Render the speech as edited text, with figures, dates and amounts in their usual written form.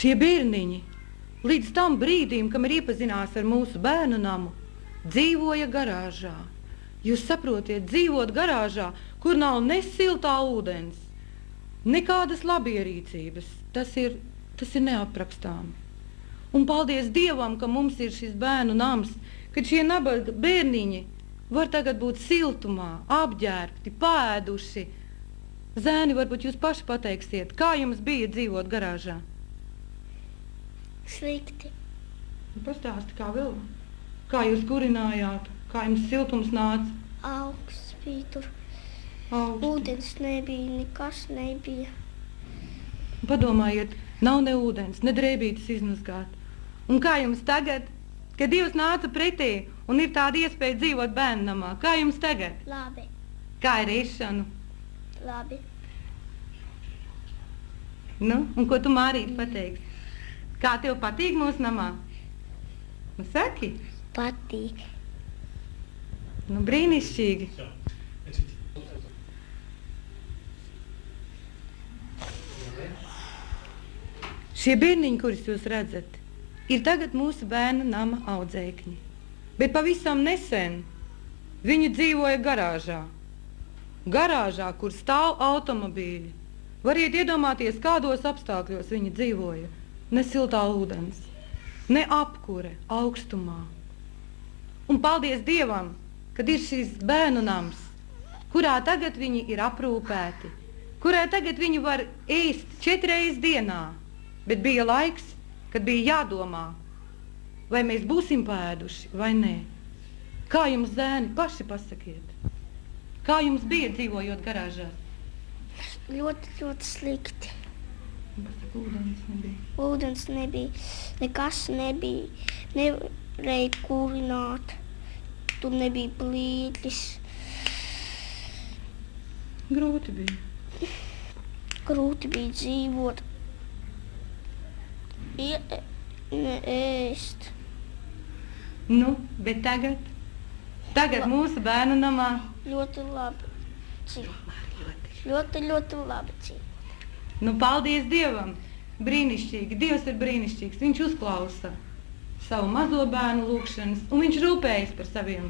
Šie bērniņi līdz tam brīdim, kamēr iepazinās ar mūsu bērnu namu, dzīvoja garāžā. Jūs saprotiet, dzīvot garāžā, kur nav ne siltā ūdens, nekādas labierīcības, tas ir neaprakstāmi. Un paldies Dievam, ka mums ir šis bērnu nams, kad šie nabaga bērniņi var tagad būt siltumā, apģērbti, pāēduši. Zēni, varbūt jūs paši pateiksiet, kā jums bija dzīvot garāžā? Slikti. Pastāsti, kā vēl? Kā jūs kurinājāt? Kā jums siltums nāca? Augsts bija tur. Augsts. Ūdens nebija, nekas nebija. Padomājiet, nav ne ūdens, ne drēbītes izmazgāt. Un kā jums tagad, kad Dievs nāca pretī un ir tāda iespēja dzīvot bērnnamā, kā jums tagad? Labi. Kā ir ēšana? Labi. Nu, un ko tu, Mārīt, pateiksi? Kā tev patīk mūsu namā? Nu, saki? Patīk. Nu, brīnišķīgi. Šie bērniņi, kurus jūs redzat, ir tagad mūsu bērnu nama audzēkņi. Bet pavisam nesen viņi dzīvoja garāžā. Garāžā, kur stāv automobīļi. Variet iedomāties, kādos apstākļos viņi dzīvoja. Ne siltā ūdens, ne apkure, augstumā. Un paldies Dievam, kad ir šis bērnu nams, kurā tagad viņi ir aprūpēti, kurā tagad viņi var ēst 4 reizes dienā. Bet bija laiks, kad bija jādomā, vai mēs būsim pēduši vai nē. Kā jums, zēni, paši pasakiet? Kā jums bija dzīvojot garāžā? Ļoti, ļoti slikti. Pasaka, ūdens nebija. Ūdens nebija, nekas nebija, nevarēja kurināt, tur nebija plītis. Grūti bija. Grūti bija dzīvot, ēst. Nu, bet tagad mūsu bērnu namā Ļoti labi dzīvot. Ļoti, ļoti labi dzīvot. Nu, paldies Dievam! Brīnišķīgi! Dievs ir brīnišķīgs! Viņš uzklausa savu mazo bērnu lūgšanas un viņš rūpējas par saviem